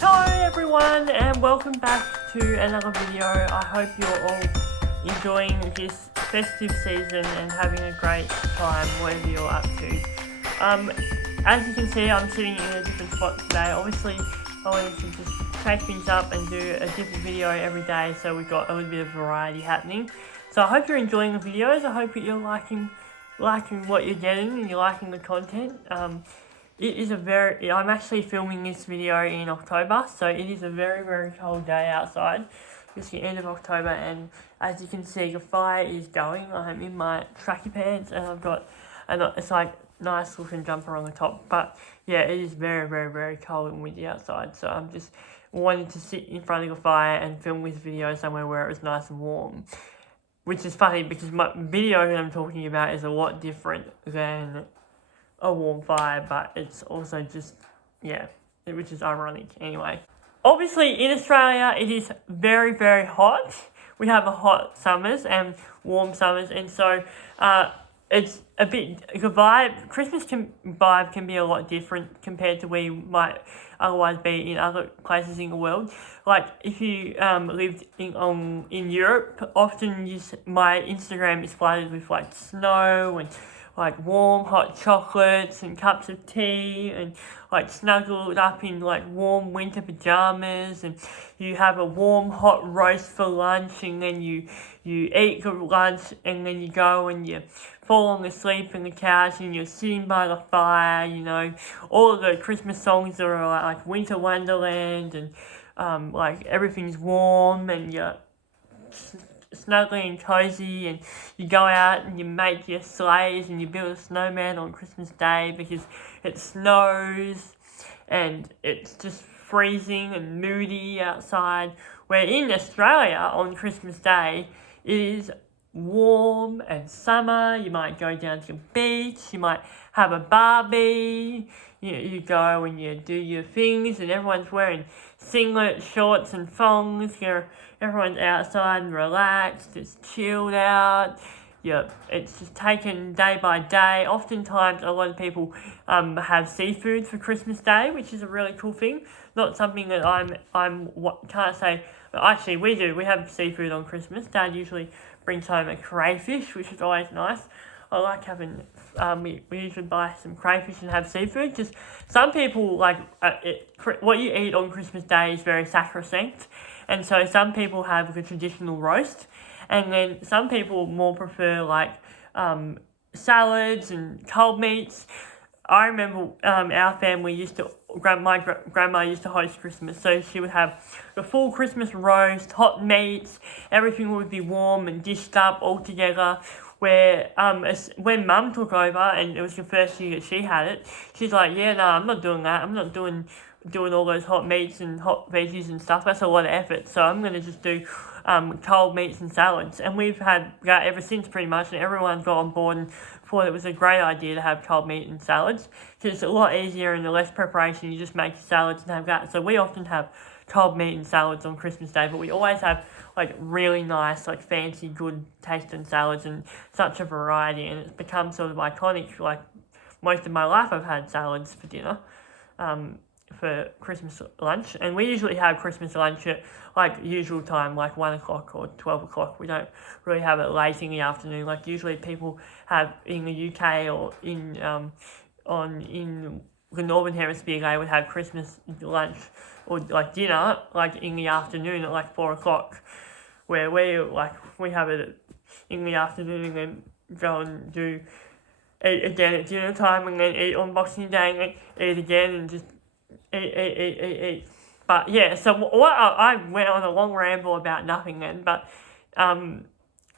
Hello everyone and welcome back to another video. I hope you're all enjoying this festive season and having a great time whatever you're up to. As you can see, I'm sitting in a different spot today. Obviously I wanted to just take things up and do a different video every day, so we've got a little bit of variety happening. So I hope you're enjoying the videos. I hope that you're liking what you're getting and you're liking the content. I'm actually filming this video in October, so it is a very, very cold day outside. It's the end of October, and as you can see, the fire is going. I'm in my tracky pants, and I've got it's like nice looking jumper on the top. But yeah, it is very, very, very cold and windy outside, so I'm just wanting to sit in front of the fire and film this video somewhere where it was nice and warm. Which is funny because my video that I'm talking about is a lot different than a warm fire, but it's also just, yeah, which is ironic anyway. Obviously in Australia it is very, very hot. We have a hot summers and warm summers, and so it's a bit, the Christmas vibe can be a lot different compared to where you might otherwise be in other places in the world. Like if you lived in Europe, often my Instagram is flooded with like snow and like warm hot chocolates and cups of tea, and like snuggled up in like warm winter pajamas, and you have a warm hot roast for lunch, and then you eat the lunch, and then you go and you fall asleep on the couch and you're sitting by the fire, you know, all of the Christmas songs are like Winter Wonderland, and like everything's warm and you're snugly and cozy, and you go out and you make your sleighs and you build a snowman on Christmas Day because it snows and it's just freezing and moody outside. Where in Australia on Christmas Day it is warm and summer. You might go down to the beach, you might have a barbie, you go and you do your things, and everyone's wearing singlets, shorts and thongs. Everyone's outside and relaxed, it's chilled out. It's just taken day by day. Oftentimes a lot of people have seafood for Christmas Day, which is a really cool thing. Not something that can't say, but actually we do. We have seafood on Christmas. Dad usually brings home a crayfish, which is always nice. I like having, we usually buy some crayfish and have seafood. Just some people like what you eat on Christmas Day is very sacrosanct, and so some people have the traditional roast, and then some people more prefer like salads and cold meats. I remember our family my grandma used to host Christmas, so she would have the full Christmas roast, hot meats, everything would be warm and dished up all together. Where when Mum took over, and it was the first year that she had it, she's like, yeah, no, I'm not doing that. I'm not doing all those hot meats and hot veggies and stuff. That's a lot of effort. So I'm going to just do cold meats and salads. And we've had that ever since pretty much, and everyone's got on board and thought it was a great idea to have cold meat and salads, because it's a lot easier and the less preparation. You just make your salads and have that. So we often have cold meat and salads on Christmas Day, but we always have like really nice, like fancy, good tasting salads, and such a variety, and it's become sort of iconic. Like most of my life I've had salads for dinner, for Christmas lunch, and we usually have Christmas lunch at like usual time, like 1 o'clock or 12 o'clock. We don't really have it late in the afternoon, like usually people have in the UK or in the Northern Hemisphere. They would have Christmas lunch or like dinner like in the afternoon at like 4 o'clock, where we have it in the afternoon and then go and eat again at dinner time, and then eat on Boxing Day, and then eat again, and just eat. But yeah, so I went on a long ramble about nothing then, but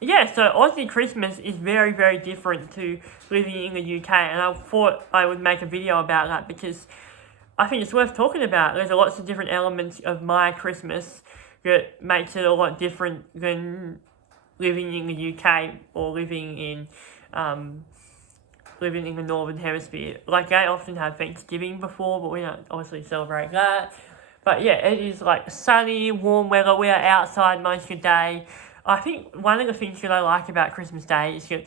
yeah, so Aussie Christmas is very, very different to living in the UK, and I thought I would make a video about that because I think it's worth talking about. There's lots of different elements of my Christmas that makes it a lot different than living in the UK or living in the Northern Hemisphere. Like, they often have Thanksgiving before, but we don't obviously celebrate that. But yeah, it is like sunny, warm weather. We are outside most of the day. I think one of the things that I like about Christmas Day is that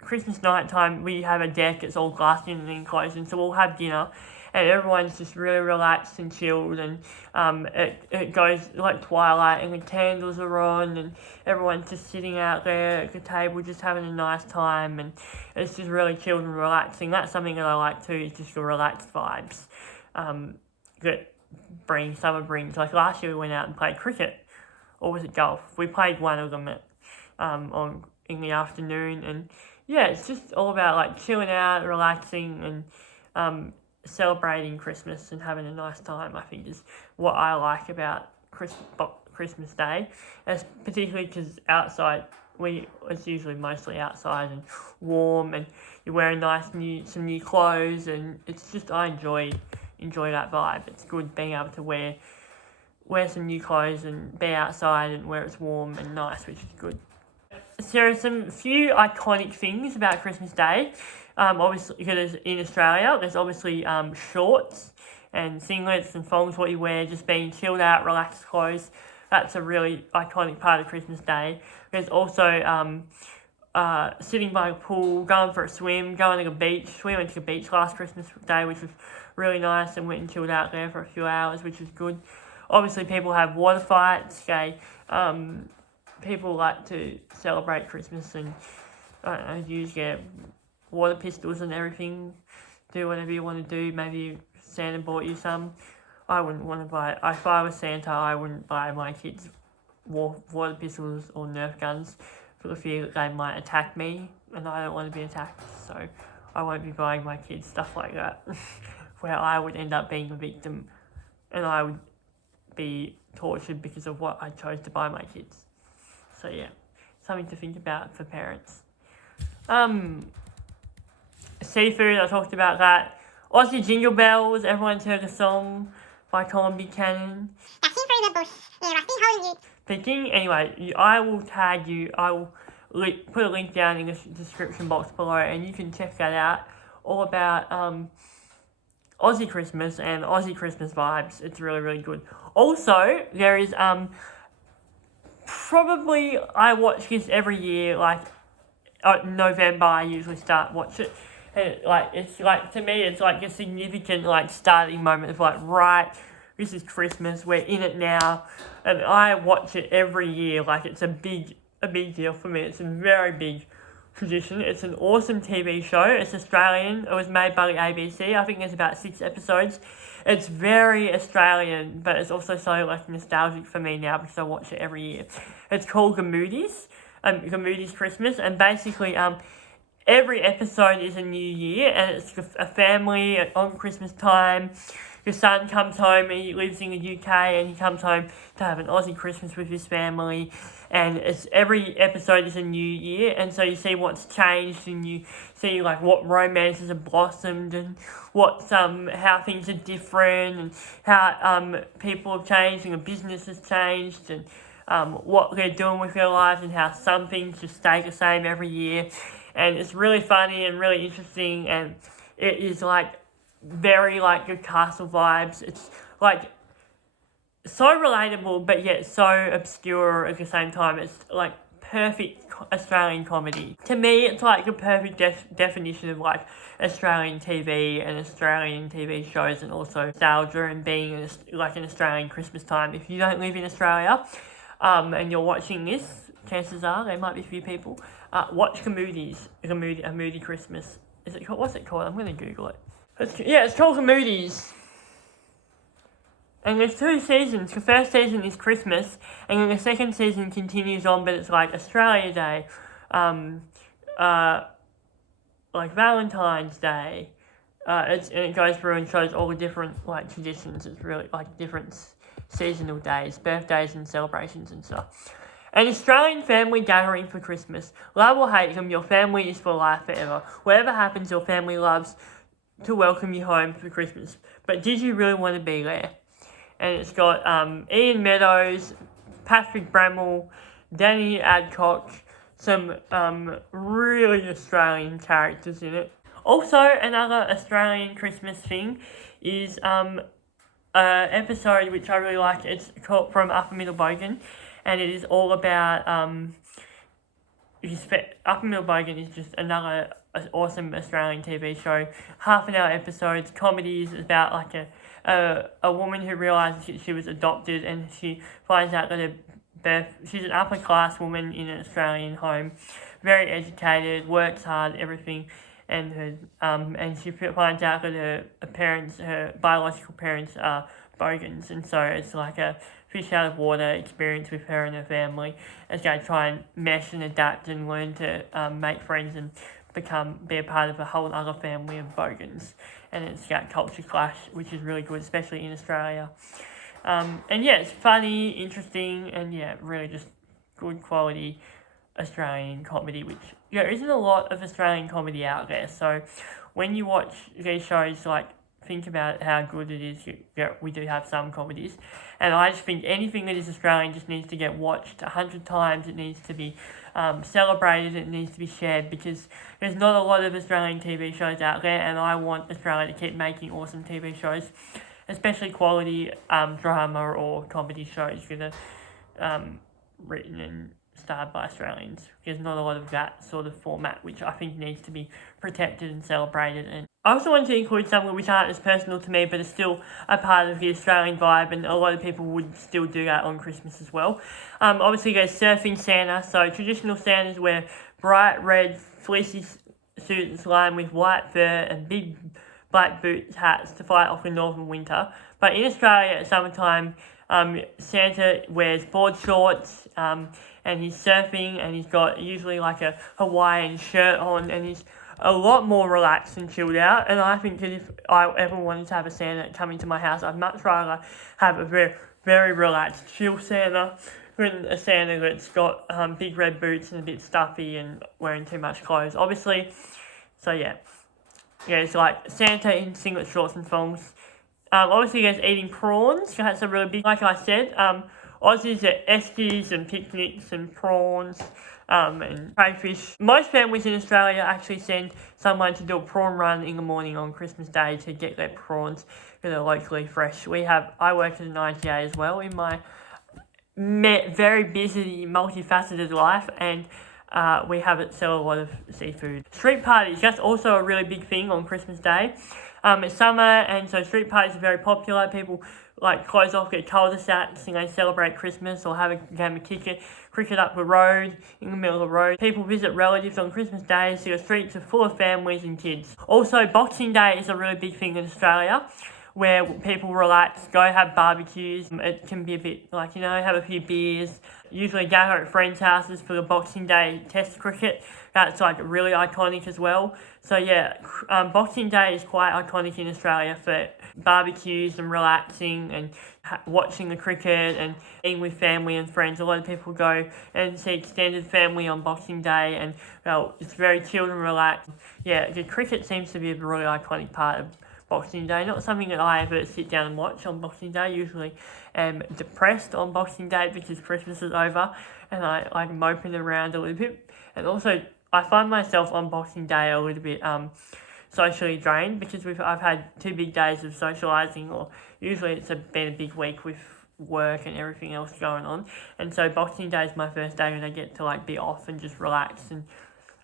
Christmas night time we have a deck. It's all glassed in and enclosed, and so we'll have dinner. and everyone's just really relaxed and chilled, and it goes like twilight and the candles are on and everyone's just sitting out there at the table just having a nice time, and it's just really chilled and relaxing. That's something that I like too, is just the relaxed vibes that summer brings. Like last year we went out and played cricket, or was it golf? We played one of them in the afternoon, and yeah, it's just all about like chilling out, relaxing, and celebrating Christmas and having a nice time. I think is what I like about Christmas Day, particularly because outside it's usually mostly outside and warm, and you're wearing some new clothes, and it's just I enjoy that vibe. It's good being able to wear some new clothes and be outside and where it's warm and nice, which is good. So there are some few iconic things about Christmas Day. Obviously, because in Australia, there's obviously shorts and singlets and thongs, what you wear, just being chilled out, relaxed clothes. That's a really iconic part of Christmas Day. There's also sitting by a pool, going for a swim, going to the beach. We went to the beach last Christmas Day, which was really nice, and went and chilled out there for a few hours, which was good. Obviously, people have water fights. People like to celebrate Christmas and use water pistols and everything. Do whatever you want to do. Maybe Santa bought you some. I wouldn't want to buy. If I was Santa, I wouldn't buy my kids water pistols or Nerf guns for the fear that they might attack me, and I don't want to be attacked. So I won't be buying my kids stuff like that, where I would end up being a victim, and I would be tortured because of what I chose to buy my kids. So yeah, something to think about for parents. Seafood, I talked about that. Aussie Jingle Bells, everyone's heard the song by Colin Buchanan. Picking, anyway, I will tag you, I will put a link down in the description box below, and you can check that out, all about Aussie Christmas and Aussie Christmas vibes. It's really, really good. Also, there is probably, I watch this every year, like November I usually watch it, and it's like, to me it's like a significant like starting moment of like, right, this is Christmas, we're in it now, and I watch it every year. Like it's a big deal for me. It's a very big tradition. It's an awesome TV show. It's Australian. It was made by the ABC. I think there's about 6 episodes. It's very Australian, but it's also so like nostalgic for me now because I watch it every year. It's called Moody's Christmas, and basically every episode is a new year, and it's a family on Christmas time. Your son comes home, he lives in the UK, and he comes home to have an Aussie Christmas with his family, and every episode is a new year, and so you see what's changed, and you see like what romances have blossomed, and how things are different, and how people have changed, and the business has changed, and what they're doing with their lives, and how some things just stay the same every year. And it's really funny and really interesting, and it is like very like good castle vibes. It's like so relatable, but yet so obscure at the same time. It's like perfect Australian comedy. To me, it's like the perfect definition of like Australian TV and Australian TV shows, and also nostalgia and being like an Australian Christmas time. If you don't live in Australia, and you're watching this, chances are there might be a few people. Watch A Moody Christmas. What's it called? I'm going to Google it. It's called The Moody's. And there's 2 seasons. The first season is Christmas, and then the second season continues on, but it's like Australia Day, like Valentine's Day. And it goes through and shows all the different like traditions. It's really like different seasonal days, birthdays and celebrations and stuff. An Australian family gathering for Christmas. Love or hate them, your family is for life forever. Whatever happens, your family loves to welcome you home for Christmas. But did you really want to be there? And it's got Ian Meadows, Patrick Bramwell, Danny Adcock, some really Australian characters in it. Also, another Australian Christmas thing is episode which I really like. It's called From Upper Middle Bogan, and it is all about Upper Middle Bogan is just another an awesome Australian TV show. Half an hour episodes, comedies about like a woman who realises she was adopted, and she finds out that she's an upper class woman in an Australian home, very educated, works hard, everything, and she finds out that her biological parents are bogans, and so it's like a fish out of water experience with her and her family as they try and mesh and adapt and learn to make friends and be a part of a whole other family of bogans. And it's got culture clash, which is really good, especially in Australia. And yeah, it's funny, interesting, and yeah, really just good quality Australian comedy, which there isn't a lot of Australian comedy out there. So when you watch these shows, like, think about how good it is. We do have some comedies, and I just think anything that is Australian just needs to get watched 100 times. It needs to be celebrated. It needs to be shared, because there's not a lot of Australian TV shows out there, and I want Australia to keep making awesome TV shows, especially quality drama or comedy shows that are written and starred by Australians. There's not a lot of that sort of format, which I think needs to be protected and celebrated. And I also wanted to include some which aren't as personal to me, but are still a part of the Australian vibe, and a lot of people would still do that on Christmas as well. Obviously there's surfing Santa. So traditional Santas wear bright red fleecy suits lined with white fur and big black boots hats to fight off the northern winter. But in Australia at summertime, Santa wears board shorts, and he's surfing, and he's got usually like a Hawaiian shirt on, and he's a lot more relaxed and chilled out. And I think that if I ever wanted to have a Santa come into my house, I'd much rather have a very, very relaxed, chill Santa than a Santa that's got big red boots and a bit stuffy and wearing too much clothes, obviously. So yeah, it's like Santa in singlet shorts and thongs. Obviously there's eating prawns. That's a really big, like I said, Aussies are eskies and picnics and prawns and crayfish. Most families in Australia actually send someone to do a prawn run in the morning on Christmas Day to get their prawns that are locally fresh. I work as an IGA as well in my very busy, multifaceted life, and we sell a lot of seafood. Street parties, that's also a really big thing on Christmas Day. It's summer, and so street parties are very popular. People like close off their cul-de-sacs and they celebrate Christmas, or have a game of cricket up the road, in the middle of the road. People visit relatives on Christmas Day, so the streets are full of families and kids. Also, Boxing Day is a really big thing in Australia, where people relax, go have barbecues. It can be a bit like, have a few beers. Usually gather at friends' houses for the Boxing Day Test cricket. That's like really iconic as well. So yeah, Boxing Day is quite iconic in Australia for barbecues and relaxing and watching the cricket and eating with family and friends. A lot of people go and see extended family on Boxing Day, and it's very chilled and relaxed. Yeah, the cricket seems to be a really iconic part of Boxing Day. Not something that I ever sit down and watch on Boxing Day. Usually am depressed on Boxing Day because Christmas is over, and I like moping around a little bit. And also I find myself on Boxing Day a little bit socially drained, because I've had 2 big days of socialising, or usually it's been a big week with work and everything else going on, and so Boxing Day is my first day when I get to like be off and just relax and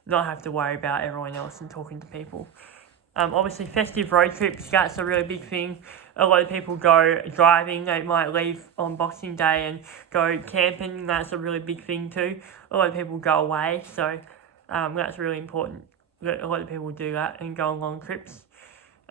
not have to worry about everyone else and talking to people. Obviously festive road trips, that's a really big thing. A lot of people go driving. They might leave on Boxing Day and go camping. That's a really big thing too. A lot of people go away, so that's really important. A lot of people do that and go on long trips.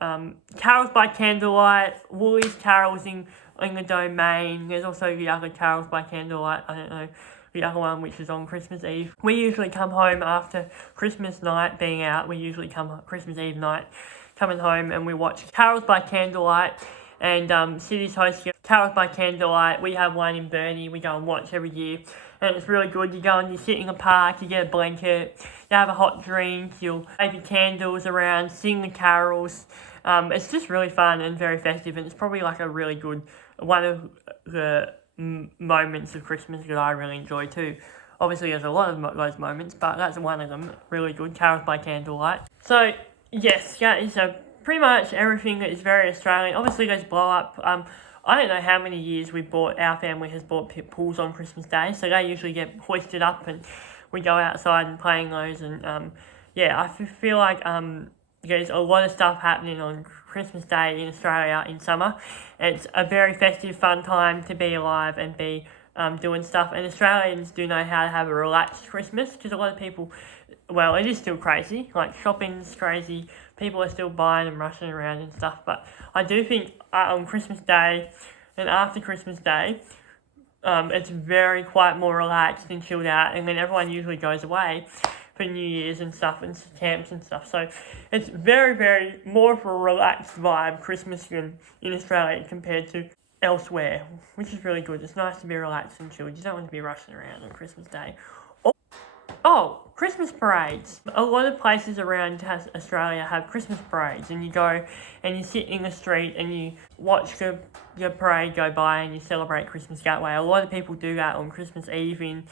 Carols by candlelight, Woolies carols in the Domain. There's also the other carols by candlelight, I don't know, the other one which is on Christmas Eve. We usually come home after Christmas night being out. We usually come Christmas Eve night coming home, and we watch carols by candlelight, and cities host carols by candlelight. We have one in Burnie we go and watch every year, and it's really good. You go and you sit in a park, you get a blanket, you have a hot drink, you'll wave your candles around, sing the carols. It's just really fun and very festive, and it's probably like a really good, one of the moments of Christmas that I really enjoy too. Obviously there's a lot of those moments, but that's one of them. Really good, carols by candlelight. So yes, that is pretty much everything that is very Australian. Obviously there's blow up. I don't know how many years our family has bought pools on Christmas Day, so they usually get hoisted up and we go outside and play in those, and yeah, I feel like there's a lot of stuff happening on Christmas Day in Australia in summer. It's a very festive, fun time to be alive and be doing stuff. And Australians do know how to have a relaxed Christmas, because a lot of people, well, it is still crazy. Like, shopping's crazy. People are still buying and rushing around and stuff. But I do think on Christmas Day and after Christmas Day, it's very quite more relaxed and chilled out. And then everyone usually goes away for New Year's and stuff, and camps and stuff. So it's very, very more of a relaxed vibe, Christmas in Australia compared to elsewhere, which is really good. It's nice to be relaxed and chilled. You don't want to be rushing around on Christmas Day. Oh, Christmas parades. A lot of places around Australia have Christmas parades, and you go and you sit in the street and you watch the parade go by and you celebrate Christmas that way. A lot of people do that on Christmas Eve in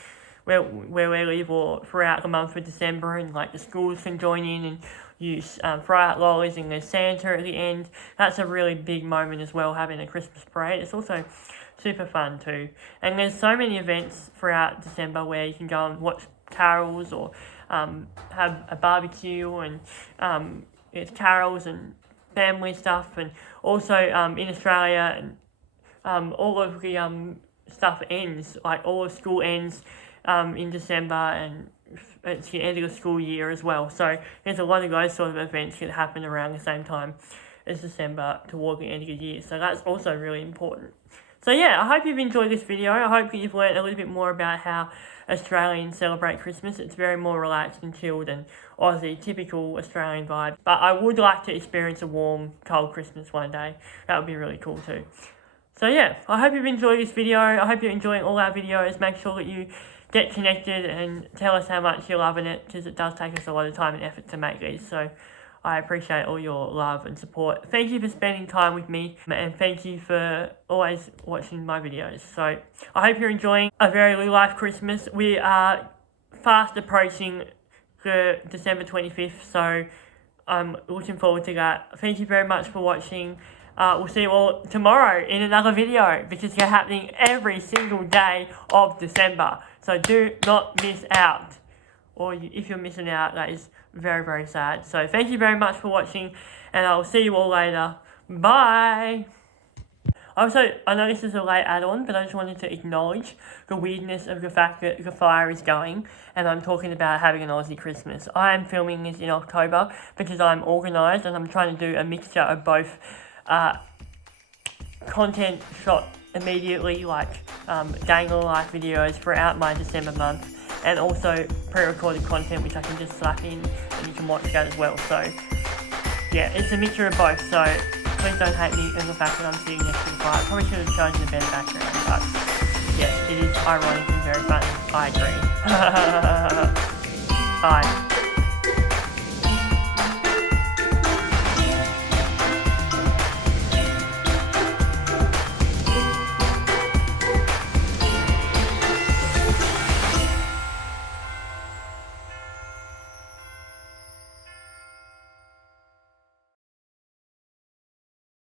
where we live, or throughout the month of December, and like the schools can join in and use throw out lollies, and there's Santa at the end. That's a really big moment as well, having a Christmas parade. It's also super fun too. And there's so many events throughout December where you can go and watch carols, or have a barbecue, and it's carols and family stuff. And also in Australia, and all of the stuff ends, like all of school ends in December, and it's the end of the school year as well. So there's a lot of those sort of events that happen around the same time as December toward the end of the year. So that's also really important. So yeah, I hope you've enjoyed this video. I hope that you've learned a little bit more about how Australians celebrate Christmas. It's very more relaxed and chilled and Aussie, typical Australian vibe. But I would like to experience a warm, cold Christmas one day. That would be really cool too. So yeah, I hope you've enjoyed this video. I hope you're enjoying all our videos. Make sure that you get connected and tell us how much you're loving it, because it does take us a lot of time and effort to make these. So I appreciate all your love and support. Thank you for spending time with me, and thank you for always watching my videos. So I hope you're enjoying a very Lewlyfe Christmas. We are fast approaching the December 25th, so I'm looking forward to that. Thank you very much for watching. We'll see you all tomorrow in another video, because they're happening every single day of December. So do not miss out. Or if you're missing out, that is very, very sad. So thank you very much for watching, and I'll see you all later. Bye! Also, I know this is a late add-on, but I just wanted to acknowledge the weirdness of the fact that the fire is going, and I'm talking about having an Aussie Christmas. I am filming this in October because I'm organised, and I'm trying to do a mixture of both content shot immediately, like Jingle life videos throughout my December month, and also pre-recorded content which I can just slap in and you can watch that as well. So yeah, it's a mixture of both, so please don't hate me in the fact that I'm sitting next to the fire. Probably should have chosen a better background, but yeah, it is ironic and very funny. I agree. Bye.